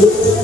Yeah.